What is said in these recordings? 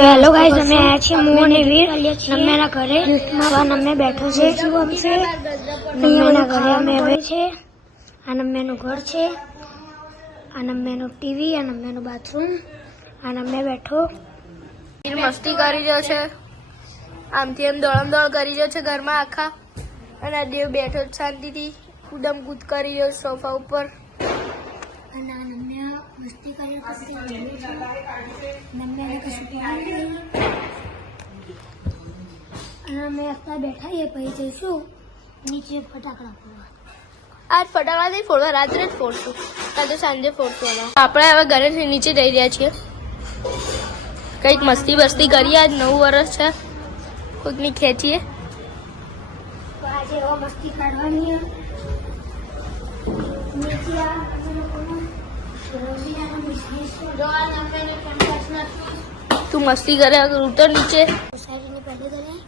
Hello guys, અમે આયા છીએ મોહન વીર નમ્યાના ઘરે. લિફ્ટમાં નમ્યા બેઠો છે. નમ્યાના ઘરે અમે આવે છે. આ નમ્યાનું ઘર છે, આ નમ્યાનું ટીવી, આ નમ્યાનું બાથરૂમ, આ નમ્યા બેઠો મસ્તી કરી રહ્યો છે. આમથી એમ દોડમ દોડ કરી રહ્યો છે ઘરમાં આખા. અને આ દેવ બેઠો શાંતિથી કૂદમ કૂદ કરી રહ્યો સોફા ઉપર. અને આ નમ્યા મસ્તી કરી નમ્યાને કશું કહેવાનું અને અમે અત્યારે બેઠા છીએ. પછી જઈશું નીચે ફટાકડા ફોડવા. આજ ફટાકડા નહીં ફોડવા, રાત્રે જ ફોડશું. કાં તો સાંજે ફોડશું. આપણે હવે ઘરે નીચે જઈ રહ્યા છીએ. કંઈક મસ્તી બસ્તી કરીએ. આજ 9 વર્ષ છે. કોઈકની ખેંચીએ. તો આજે એવો મસ્તી કાઢવાની. તું મસ્તી કરે ઉતર નીચે. સોસાયટીની પહેલી ગલી.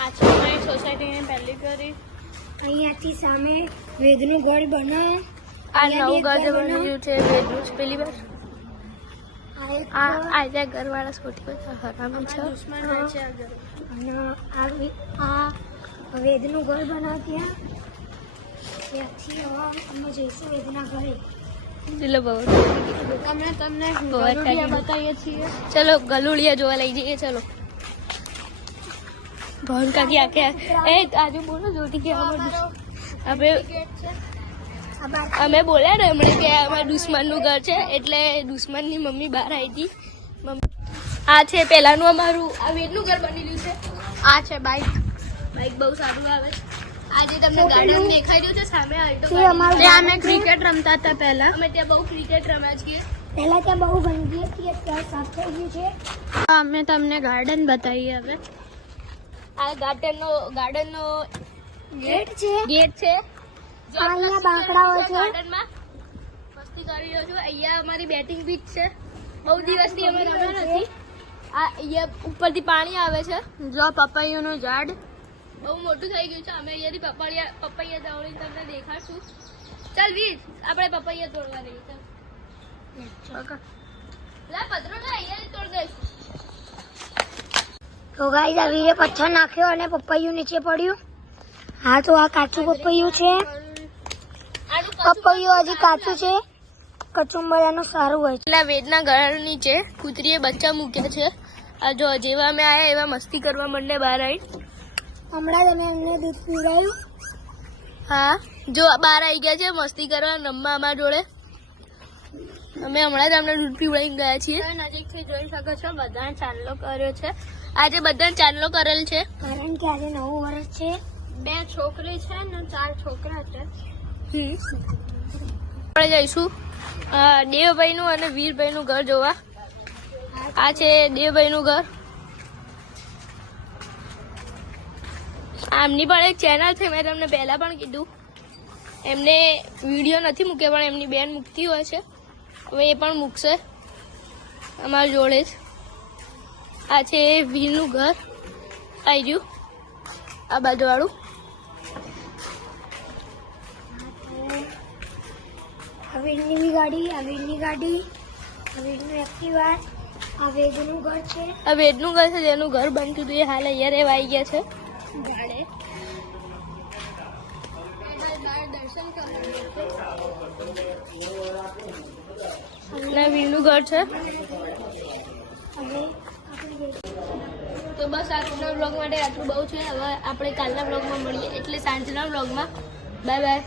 આ છે અમારી સોસાયટીની પહેલી ગલી. અહીંયાથી સામે વેદનું ઘર બનાવે. આ નવું ઘર જે બન્યું છે વેદનું જ પેલી બાર. આ ઘરવાળા સૌથી હરામી છે. અને આ વેદનું ઘર બનાવ ત્યાંથી અમે જઈશું વેદના ઘરે. તમને બતાવીએ છીએ. ચલો ગલુડિયા જોવા લઈ જઈએ. ચલો ભવન કાકી આખે આજુ બોલો જોતી કે અમે બોલ્યા ને હમણાં કે અમારા દુશ્મનનું ઘર છે, એટલે દુશ્મનની મમ્મી બહાર આવી હતી. આ છે પેલાનું અમારું આ વેદનું ઘર બનેલું છે. આ છે બાઇક બહુ સારું આવે છે. આજે તમને ગાર્ડન દેખાઈ રહ્યું છે સામે. ત્યાં અમે ક્રિકેટ રમતા હતા પહેલા. અમે ત્યાં બહુ ક્રિકેટ રમ્યા છીએ. પહેલા ત્યાં બહુ ગંદકી હતી, અત્યારે સાફ થઈ ગયું છે. અમે તમને ગાર્ડન બતાવીએ હવે. આ ગાર્ડનનો ગેટ છે. અહીંયા બાંકડાઓ છે. ગાર્ડનમાં મસ્તી કરી રહ્યો છું. અહીંયા અમારી બેટિંગ પીચ છે. બહુ દિવસથી અમે રમ્યા નથી. આ અહીંયા ઉપરથી પાણી આવે છે. જો પપૈયાનું ઝાડ બહુ મોટું થઈ ગયું છે. અમે અહીંયાથી પપૈયા તોડીને તમને દેખાડશું. ચાલ વીર, આપણે પપૈયા તોડવા રહીએ. પતરો અહીંયાથી તોડ દઈશું. તો ગાઈસ, આ વીરે પથ્થર નાખ્યો અને પપૈયું નીચે પડ્યું. હા, તો આ કાચું પપૈયું છે. પપૈયું હજી કાચું છે. કચુંબરનું સારું હોય છે. પેલા વેદના ઘર નીચે કૂતરીએ બચ્ચા મૂક્યા છે. આ જો જેવા અમે આયા એવા મસ્તી કરવા માંડે બહાર આવી. હમણાં જ અમે એમને દૂધ પીવડાવ્યું. હા, જો બહાર આવી ગયા છે મસ્તી કરવા રમવા અમારા જોડે. અમે હમણાં જ અમને દૂધ પીવડાવીને ગયા છીએ. નજીકથી જોઈ શકો છો બધાને ચાંદલો કર્યો છે. આજે બધાને ચાંદલો કરેલ છે કારણ કે આજે 9 વર્ષ છે. 2 છોકરી છે ને 4 છોકરા છે. આપણે જઈશું દેવભાઈનું અને વીરભાઈનું ઘર જોવા. આ છે દેવભાઈનું ઘર. આમની પણ એક ચેનલ છે, મેં તમને પહેલા પણ કીધું. એમને વિડીયો નથી મૂક્યા પણ એમની બેન મૂકતી હોય છે. હવે એ પણ મૂકશે અમારા જોડે જ. આ છે વીરનું ઘર. આવી ગયું આ બાજુવાળું. આ વીરની ગાડી, આ વીરની ગાડી, આ વીરનું એક્ટિવા. આ વેદનું ઘર છે. આ વેદનું ઘર છે જેનું ઘર બનતું હતું એ હાલ અહીંયા રહેવા આવી ગયા છે. વીરનું ઘર છે. તો બસ આજના બ્લોગ માટે આટલું બહુ છે. હવે આપણે કાલના બ્લોગમાં મળીએ, એટલે સાંજના બ્લોગમાં. Bye bye.